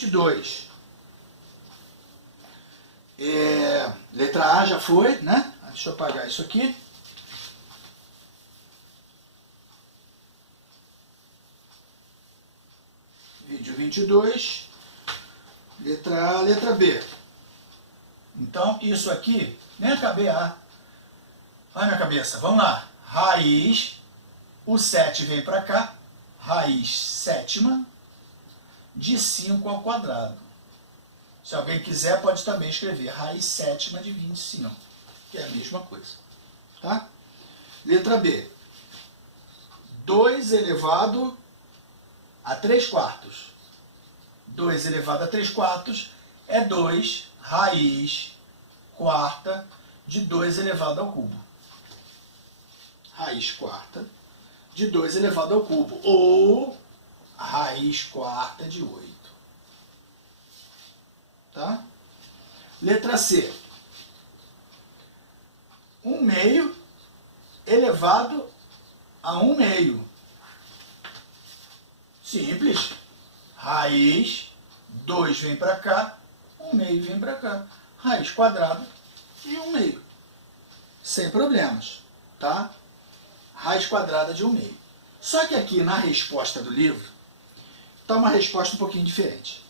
22. Letra A já foi, né? Deixa eu apagar isso aqui. Vídeo 22. Letra A, letra B. Então, isso aqui, nem acabei A. Vai minha cabeça, vamos lá. Raiz, o 7 vem para cá, raiz sétima de 5 ao quadrado. Se alguém quiser, pode também escrever raiz sétima de 25, que é a mesma coisa. Tá? Letra B. 2 elevado a 3 quartos. 2 elevado a 3 quartos é 2 raiz quarta de 2 elevado ao cubo. Raiz quarta de 2 elevado ao cubo, ou raiz quarta de 8. Tá? Letra C. 1 meio elevado a 1 meio. Simples. Raiz, 2 vem para cá, 1 meio vem para cá. Raiz quadrada de 1 meio. Sem problemas. Tá? Raiz quadrada de 1 meio. Só que aqui na resposta do livro está uma resposta um pouquinho diferente.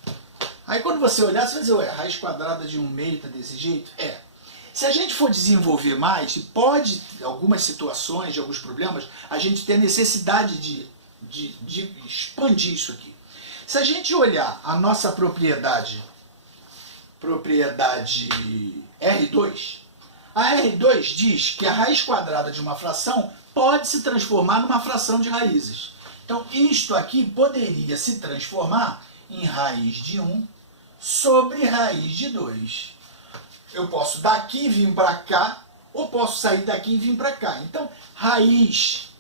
Aí quando você olhar, você vai dizer, ué, raiz quadrada de 1 meio está desse jeito? É. Se a gente for desenvolver mais, pode, em algumas situações, de alguns problemas, a gente ter necessidade de expandir isso aqui. Se a gente olhar a nossa propriedade R2, a R2 diz que a raiz quadrada de uma fração pode se transformar numa fração de raízes. Então, isto aqui poderia se transformar em raiz de 1 sobre raiz de 2. Eu posso daqui vir para cá, ou posso sair daqui e vir para cá. Então, raiz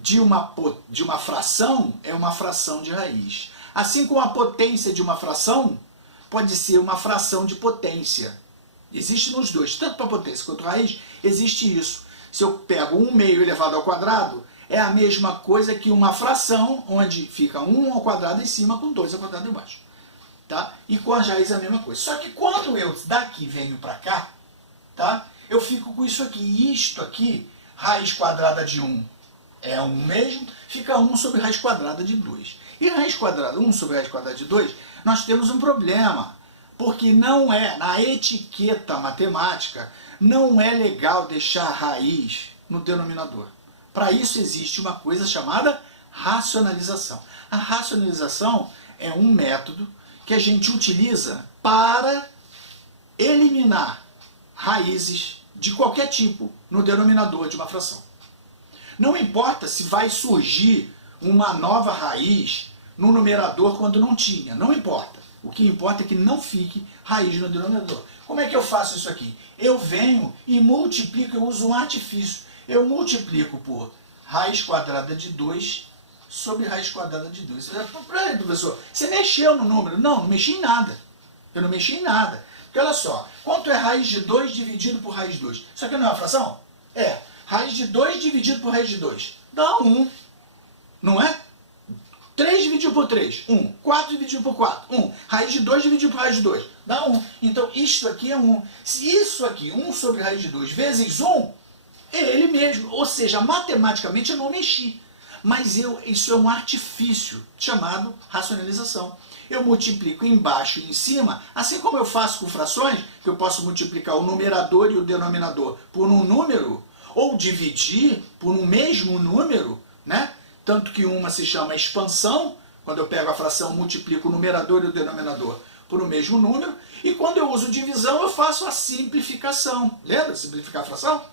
de uma fração é uma fração de raiz. Assim como a potência de uma fração pode ser uma fração de potência. Existe nos dois, tanto para potência quanto raiz, existe isso. Se eu pego 1 meio elevado ao quadrado, é a mesma coisa que uma fração, onde fica 1 ao quadrado em cima com 2 ao quadrado embaixo. Tá? E com as raízes é a mesma coisa. Só que quando eu daqui venho para cá, tá? Eu fico com isso aqui. Isto aqui, raiz quadrada de 1 é 1 mesmo, fica 1 sobre raiz quadrada de 2. E raiz quadrada, 1 sobre raiz quadrada de 2, nós temos um problema. Porque não é, na etiqueta matemática, não é legal deixar a raiz no denominador. Para isso existe uma coisa chamada racionalização. A racionalização é um método que a gente utiliza para eliminar raízes de qualquer tipo no denominador de uma fração. Não importa se vai surgir uma nova raiz no numerador quando não tinha, não importa. O que importa é que não fique raiz no denominador. Como é que eu faço isso aqui? Eu venho e multiplico, eu uso um artifício. Eu multiplico por raiz quadrada de 2 sobre raiz quadrada de 2. Peraí, professor, você mexeu no número? Não, não mexi em nada. Eu não mexi em nada. Porque olha só, quanto é raiz de 2 dividido por raiz de 2? Isso aqui não é uma fração? É. Raiz de 2 dividido por raiz de 2 dá 1. Não é? 3 dividido por 3, 1. 4 dividido por 4, 1. Raiz de 2 dividido por raiz de 2, dá 1. Então, isto aqui é 1. Se isso aqui, 1 sobre raiz de 2 vezes 1, é ele mesmo. Ou seja, matematicamente eu não mexi. Mas isso é um artifício chamado racionalização. Eu multiplico embaixo e em cima, assim como eu faço com frações, que eu posso multiplicar o numerador e o denominador por um número, ou dividir por um mesmo número, né? Tanto que uma se chama expansão, quando eu pego a fração, multiplico o numerador e o denominador por o mesmo número, e quando eu uso divisão, eu faço a simplificação. Lembra simplificar a fração?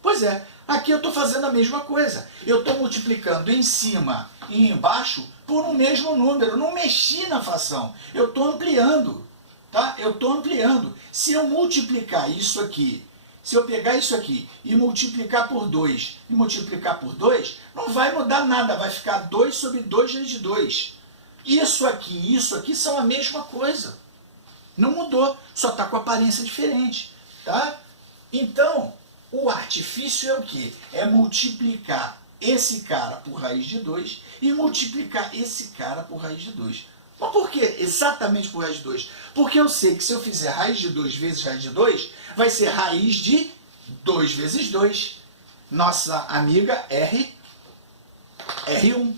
Pois é, aqui eu estou fazendo a mesma coisa. Eu estou multiplicando em cima e embaixo por um mesmo número. Não mexi na fração, eu estou ampliando. Tá? Eu estou ampliando. Se eu multiplicar isso aqui, se eu pegar isso aqui e multiplicar por 2 e multiplicar por 2, não vai mudar nada, vai ficar 2 sobre 2 vezes de 2. Isso aqui e isso aqui são a mesma coisa. Não mudou, só está com aparência diferente. Tá? Então, o artifício é o quê? É multiplicar esse cara por raiz de 2 e multiplicar esse cara por raiz de 2. Mas por que exatamente por raiz de 2? Porque eu sei que se eu fizer raiz de 2 vezes raiz de 2, vai ser raiz de 2 vezes 2. Nossa amiga R1,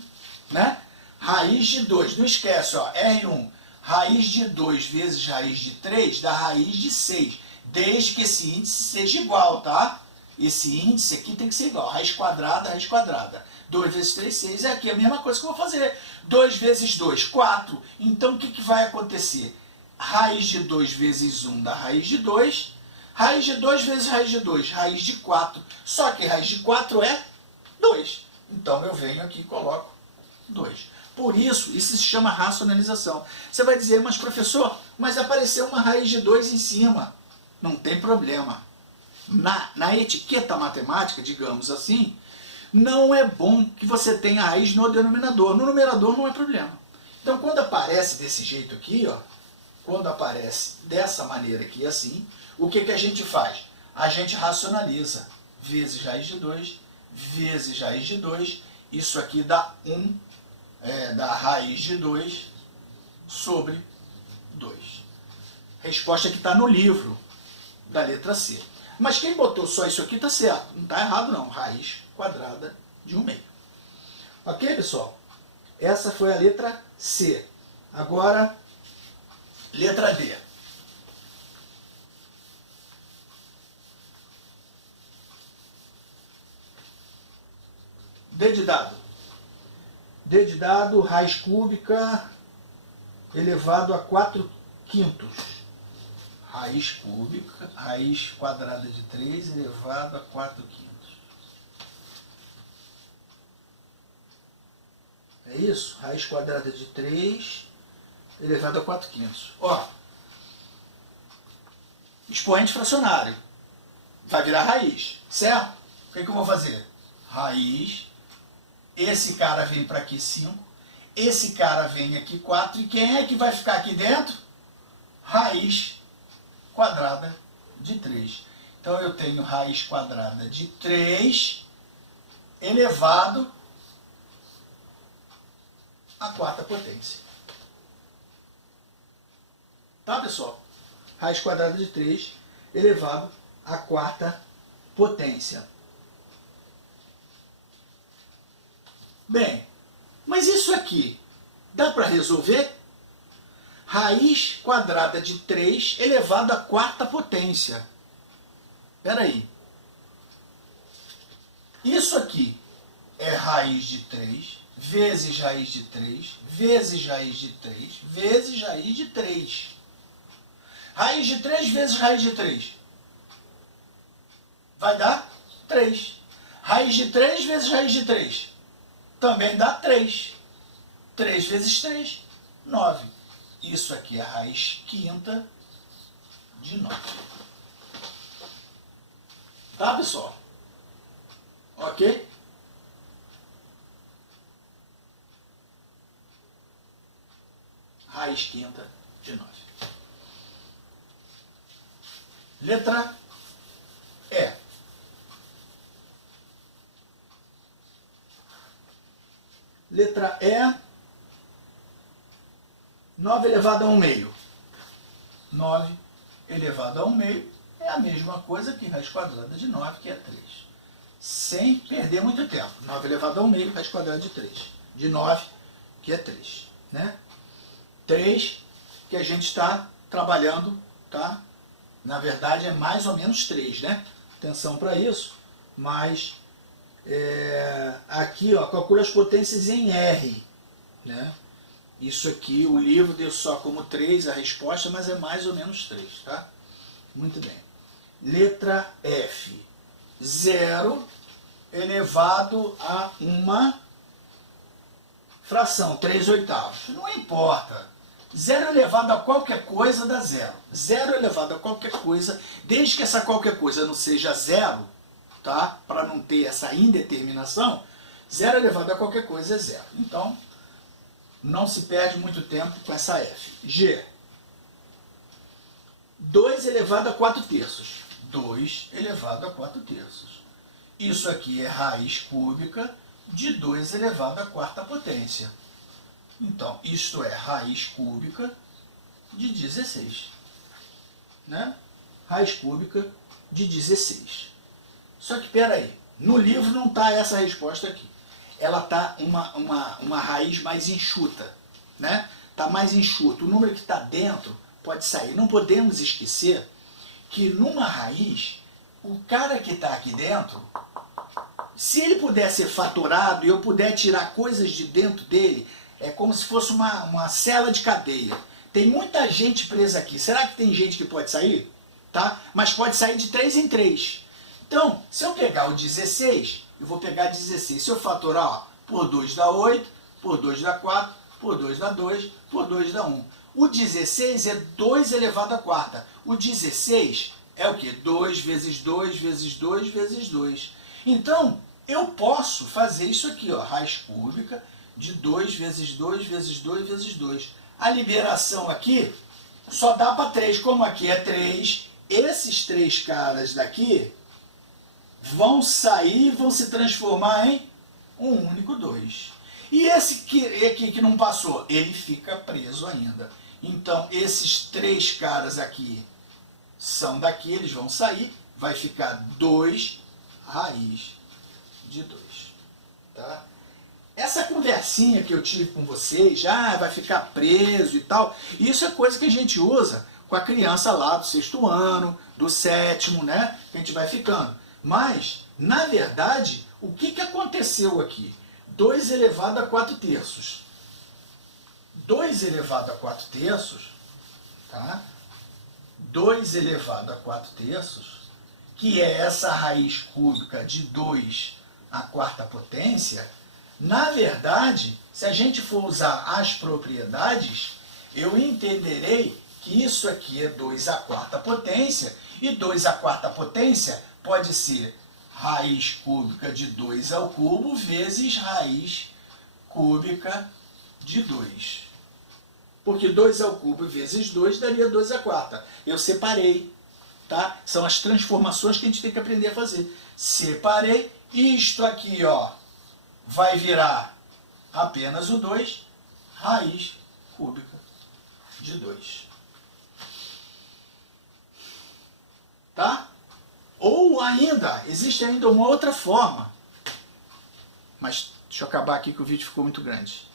né? Raiz de 2, não esquece, ó, R1. Raiz de 2 vezes raiz de 3 dá raiz de 6, desde que esse índice seja igual, tá? Esse índice aqui tem que ser igual, raiz quadrada, raiz quadrada. 2 vezes 3, 6, é aqui a mesma coisa que eu vou fazer. 2 vezes 2, 4. Então, o que vai acontecer? Raiz de 2 vezes 1 dá raiz de 2. Raiz de 2 vezes raiz de 2, raiz de 4. Só que raiz de 4 é 2. Então, eu venho aqui e coloco 2. Por isso, isso se chama racionalização. Você vai dizer, mas professor, mas apareceu uma raiz de 2 em cima. Não tem problema. Na etiqueta matemática, digamos assim, não é bom que você tenha raiz no denominador. No numerador não é problema. Então, quando aparece desse jeito aqui, ó, quando aparece dessa maneira aqui, assim, o que a gente faz? A gente racionaliza. Vezes raiz de 2, vezes raiz de 2. Isso aqui dá 1, dá raiz de 2 sobre 2. Resposta que está no livro da letra C. Mas quem botou só isso aqui está certo. Não está errado não. Raiz quadrada de 1/2. Ok, pessoal? Essa foi a letra C. Agora, letra D. D de dado. D de dado, raiz cúbica elevado a 4/5. Raiz cúbica, raiz quadrada de 3 elevado a 4/5. É isso? Raiz quadrada de 3 elevado a 4/5. Ó, expoente fracionário. Vai virar raiz, certo? O que eu vou fazer? Raiz, esse cara vem para aqui 5, esse cara vem aqui 4, e quem é que vai ficar aqui dentro? Raiz quadrada de 3. Então eu tenho raiz quadrada de 3 elevado à 4ª potência. Tá, pessoal? Raiz quadrada de 3 elevado à 4ª potência. Bem, mas isso aqui dá para resolver? Raiz quadrada de 3 elevado à 4ª potência. Espera aí. Isso aqui é raiz de 3 vezes raiz de 3 vezes raiz de 3 vezes raiz de 3. Raiz de 3 vezes raiz de 3 vai dar 3. Raiz de 3 vezes raiz de 3 também dá 3. 3 vezes 3, 9. Isso aqui é a raiz quinta de 9. Tá, pessoal? Ok? Raiz quinta de 9. Letra E. Letra E, 9 elevado a 1/2. 9 elevado a 1/2 é a mesma coisa que raiz quadrada de 9, que é 3. Sem perder muito tempo. 9 elevado a 1/2, raiz quadrada de 3. De 9, que é 3. Né? 3 que a gente está trabalhando, tá? Na verdade é mais ou menos 3, né? Atenção para isso, mas aqui, ó, calcula as potências em R, né? Isso aqui, o livro deu só como 3 a resposta, mas é mais ou menos 3, tá? Muito bem. Letra F. 0 elevado a uma fração, 3/8. Não importa. 0 elevado a qualquer coisa dá 0. 0 elevado a qualquer coisa, desde que essa qualquer coisa não seja 0, tá? Para não ter essa indeterminação, 0 elevado a qualquer coisa é 0. Então, não se perde muito tempo com essa F. G. 2 elevado a 4/3. 2 elevado a 4/3. Isso aqui é raiz cúbica de 2 elevado à 4ª potência. Então, isto é raiz cúbica de 16. Né? Raiz cúbica de 16. Só que, peraí, no livro não está essa resposta aqui. Ela está uma raiz mais enxuta. Né? Está mais enxuto. O número que está dentro pode sair. Não podemos esquecer que numa raiz, o cara que está aqui dentro, se ele puder ser fatorado e eu puder tirar coisas de dentro dele, é como se fosse uma cela de cadeia. Tem muita gente presa aqui. Será que tem gente que pode sair? Tá? Mas pode sair de 3 em 3. Então, se eu pegar o 16, eu vou pegar 16. Se eu fatorar, ó, por 2 dá 8, por 2 dá 4, por 2 dá 2, por 2 dá 1. O 16 é 2 elevado à quarta. O 16 é o quê? 2 vezes 2 vezes 2 vezes 2. Então, eu posso fazer isso aqui, ó, raiz cúbica de 2 vezes 2 vezes 2 vezes 2. A liberação aqui só dá para 3. Como aqui é 3, esses 3 caras daqui vão sair e vão se transformar em um único 2. E esse aqui que não passou, ele fica preso ainda. Então, esses 3 caras aqui são daqui, eles vão sair, vai ficar 2 raiz de 2. Tá? Essa conversinha que eu tive com vocês, vai ficar preso e tal, isso é coisa que a gente usa com a criança lá do 6º ano, do 7º, né? Que a gente vai ficando. Mas, na verdade, o que aconteceu aqui? 2 elevado a 4 terços. 2 elevado a 4 terços, tá? 2 elevado a 4 terços, que é essa raiz cúbica de 2 à quarta potência, na verdade, se a gente for usar as propriedades, eu entenderei que isso aqui é 2 à quarta potência, e 2 à quarta potência pode ser raiz cúbica de 2 ao cubo vezes raiz cúbica de 2. Porque 2 ao cubo vezes 2 daria 2 à quarta. Eu separei. Tá? São as transformações que a gente tem que aprender a fazer. Separei. Isto aqui, ó, vai virar apenas o 2, raiz cúbica de 2. Tá? Ou ainda, existe ainda uma outra forma. Mas deixa eu acabar aqui que o vídeo ficou muito grande.